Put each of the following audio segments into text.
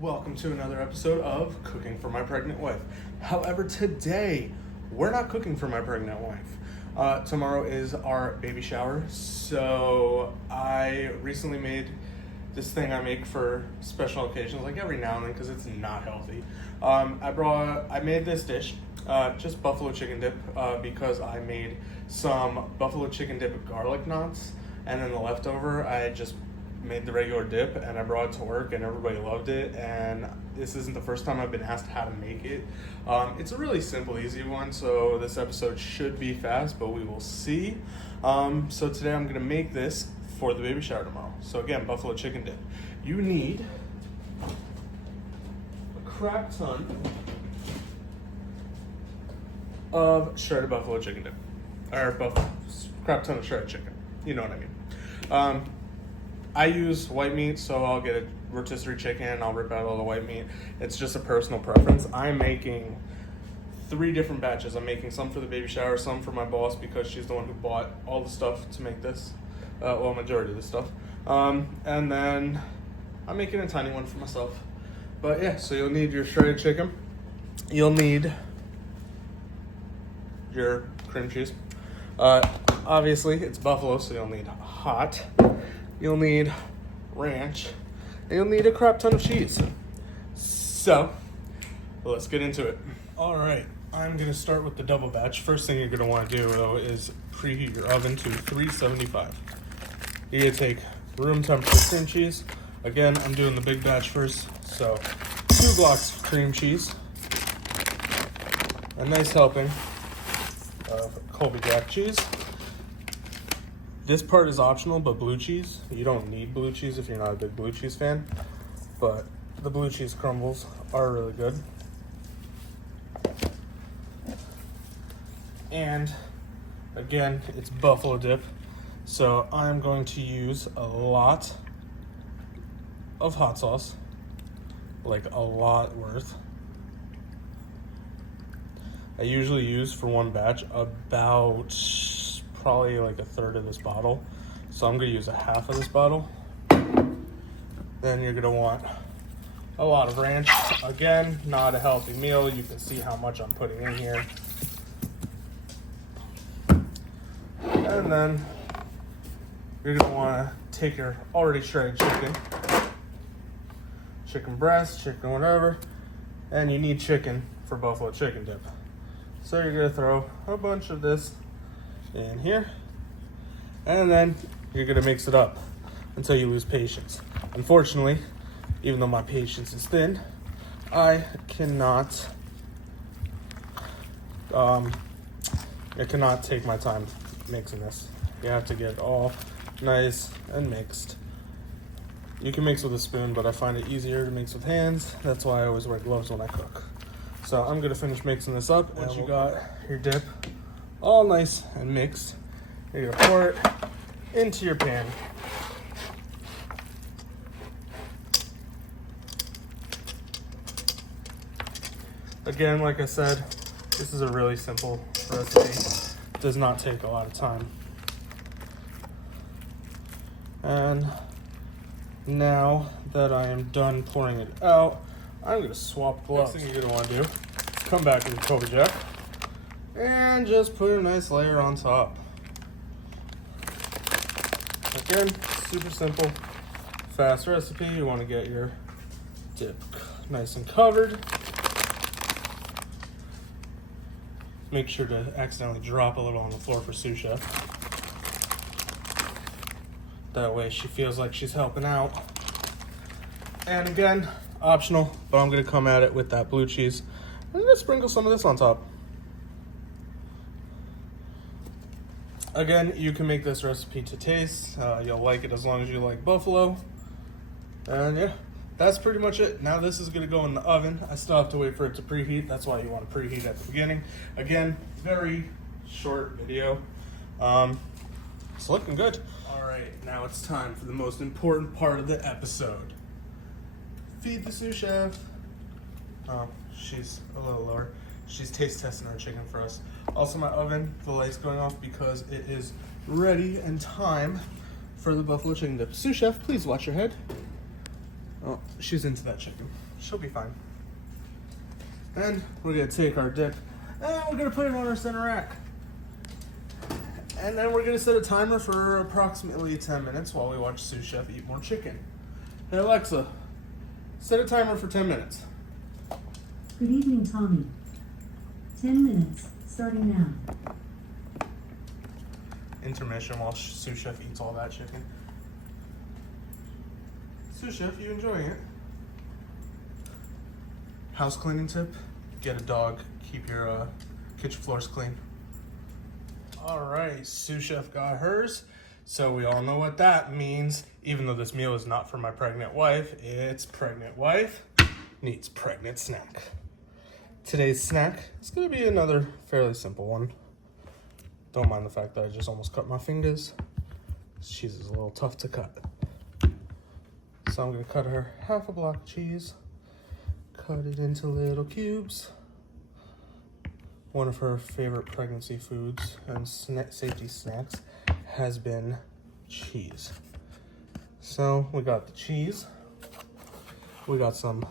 Welcome to another episode of Cooking for My Pregnant Wife. However, today we're not cooking for my pregnant wife. Tomorrow is our baby shower, so I recently made this thing I make for special occasions, like every now and then, because it's not healthy. I made this dish, just buffalo chicken dip, because I made some buffalo chicken dip garlic knots, and then the leftover I just made the regular dip and I brought it to work and everybody loved it, and this isn't the first time I've been asked how to make it. It's a really simple, easy one, so this episode should be fast, but we will see. So today I'm gonna make this for the baby shower tomorrow. So again, buffalo chicken dip. You need a crap ton of shredded buffalo chicken dip, or crap ton of shredded chicken. You know what I mean. I use white meat, so I'll get a rotisserie chicken. I'll rip out all the white meat. It's just a personal preference. I'm making 3 different batches. I'm making some for the baby shower, some for my boss because she's the one who bought all the stuff to make this. Majority of the stuff. And then I'm making a tiny one for myself. But yeah, so you'll need your shredded chicken. You'll need your cream cheese. Obviously, it's buffalo, so you'll need hot. You'll need ranch, and you'll need a crap ton of cheese. So, let's get into it. All right, I'm gonna start with the double batch. First thing you're gonna wanna do though is preheat your oven to 375. You're gonna take room temperature cream cheese. Again, I'm doing the big batch first. So, 2 blocks of cream cheese, a nice helping of Colby Jack cheese. This part is optional, but blue cheese, you don't need blue cheese if you're not a big blue cheese fan, but the blue cheese crumbles are really good. And again, it's buffalo dip, so I'm going to use a lot of hot sauce, like a lot worth. I usually use for one batch about probably like a third of this bottle, so I'm gonna use a half of this bottle. Then you're gonna want a lot of ranch. Again, not a healthy meal. You can see how much I'm putting in here. And then you're gonna want to take your already shredded chicken breast, chicken whatever, and you need chicken for buffalo chicken dip. So you're gonna throw a bunch of this in here, and then you're gonna mix it up until you lose patience. Unfortunately, even though my patience is thin, I cannot take my time mixing this. You have to get it all nice and mixed. You can mix with a spoon, but I find it easier to mix with hands. That's why I always wear gloves when I cook. So I'm gonna finish mixing this up. Once you got your dip all nice and mixed, you're gonna pour it into your pan. Again, like I said, this is a really simple recipe. It does not take a lot of time. And now that I am done pouring it out, I'm gonna swap gloves. Next thing you're gonna wanna do is come back with your Colby Jack and just put a nice layer on top. Again, super simple, fast recipe. You want to get your dip nice and covered. Make sure to accidentally drop a little on the floor for sous chef. That way she feels like she's helping out. And again, optional, but I'm going to come at it with that blue cheese. I'm going to sprinkle some of this on top. Again, you can make this recipe to taste. You'll like it as long as you like buffalo. And yeah, that's pretty much it. Now this is gonna go in the oven. I still have to wait for it to preheat. That's why you want to preheat at the beginning. Again, very short video. It's looking good. All right, now it's time for the most important part of the episode. Feed the sous chef. Oh, she's a little lower. She's taste testing our chicken for us. Also, my oven, the light's going off because it is ready and time for the buffalo chicken dip. Sous chef, please watch your head. Oh, she's into that chicken. She'll be fine. Then we're gonna take our dip and we're gonna put it on our center rack. And then we're gonna set a timer for approximately 10 minutes while we watch Sous Chef eat more chicken. Hey Alexa, set a timer for 10 minutes. Good evening, Tommy. 10 minutes, starting now. Intermission while Sous Chef eats all that chicken. Sous Chef, you enjoying it? House cleaning tip: get a dog. Keep your kitchen floors clean. All right, Sous Chef got hers, so we all know what that means. Even though this meal is not for my pregnant wife, it's pregnant wife needs pregnant snack. Today's snack is gonna be another fairly simple one. Don't mind the fact that I just almost cut my fingers. Cheese is a little tough to cut. So I'm gonna cut her half a block of cheese, cut it into little cubes. One of her favorite pregnancy foods and safety snacks has been cheese. So we got the cheese. We got some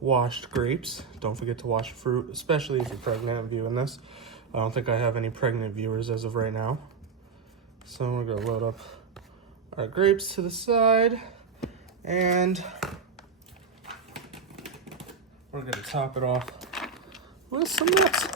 washed grapes. Don't forget to wash fruit, especially if you're pregnant and viewing this. I don't think I have any pregnant viewers as of right now. So we're gonna load up our grapes to the side, and we're gonna top it off with some nuts.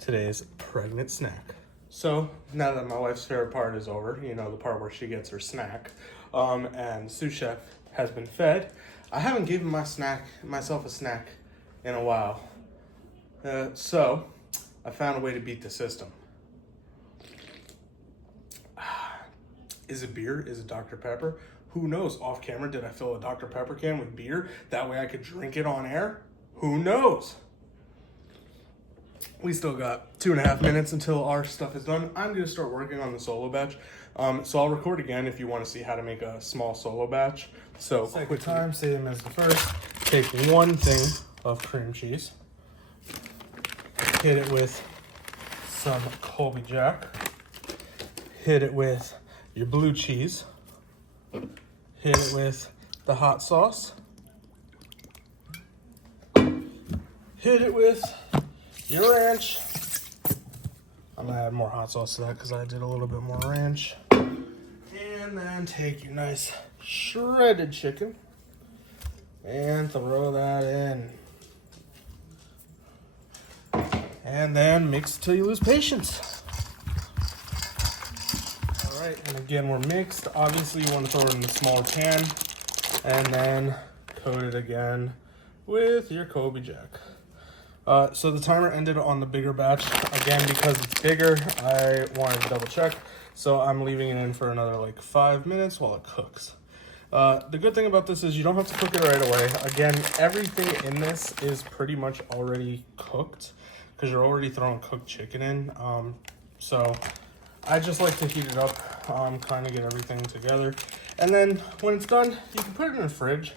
Today's pregnant snack. So now that my wife's favorite part is over, you know, the part where she gets her snack, and Sous Chef has been fed, I haven't given myself a snack in a while. So I found a way to beat the system. Is it beer? Is it Dr. Pepper? Who knows? Off camera, did I fill a Dr. Pepper can with beer? That way I could drink it on air? Who knows? We still got 2.5 minutes until our stuff is done. I'm gonna start working on the solo batch. So I'll record again if you want to see how to make a small solo batch. So quick time, same as the first. Take one thing of cream cheese, hit it with some Colby Jack, hit it with your blue cheese, hit it with the hot sauce, hit it with your ranch. I'm gonna add more hot sauce to that because I did a little bit more ranch. And then take your nice shredded chicken and throw that in. And then mix till you lose patience. All right, and again, we're mixed. Obviously, you want to throw it in the smaller pan and then coat it again with your Colby Jack. So the timer ended on the bigger batch. Again, because it's bigger, I wanted to double check. So I'm leaving it in for another like 5 minutes while it cooks. The good thing about this is you don't have to cook it right away. Again, everything in this is pretty much already cooked because you're already throwing cooked chicken in. So I just like to heat it up, kind of get everything together. And then when it's done, you can put it in the fridge.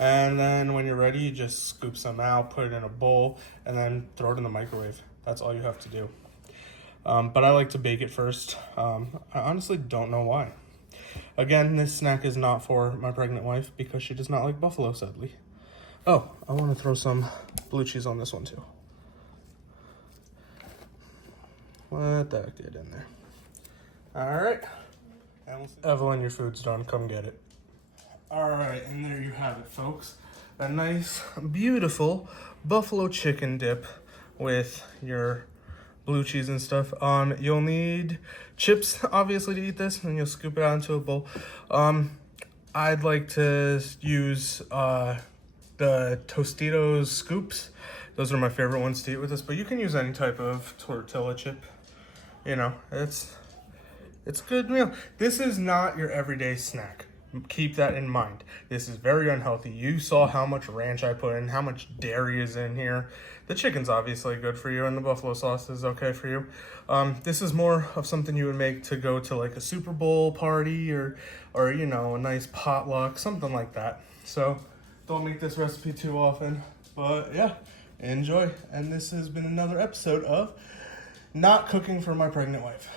And then when you're ready, you just scoop some out, put it in a bowl, and then throw it in the microwave. That's all you have to do. But I like to bake it first. I honestly don't know why. Again, this snack is not for my pregnant wife because she does not like buffalo, sadly. Oh, I want to throw some blue cheese on this one too. Let that get in there. All right. Evelyn, your food's done. Come get it. All right, and there you have it, folks. A nice, beautiful buffalo chicken dip with your blue cheese and stuff. You'll need chips, obviously, to eat this, and you'll scoop it out into a bowl. I'd like to use the Tostitos scoops. Those are my favorite ones to eat with this, but you can use any type of tortilla chip. You know, it's a good meal. This is not your everyday snack. Keep that in mind. This is very unhealthy. You saw how much ranch I put in, how much dairy is in here. The chicken's obviously good for you, and the buffalo sauce is okay for you. This is more of something you would make to go to like a Super Bowl party or you know, a nice potluck, something like that. So don't make this recipe too often, but yeah, enjoy. And this has been another episode of Not Cooking for My Pregnant Wife.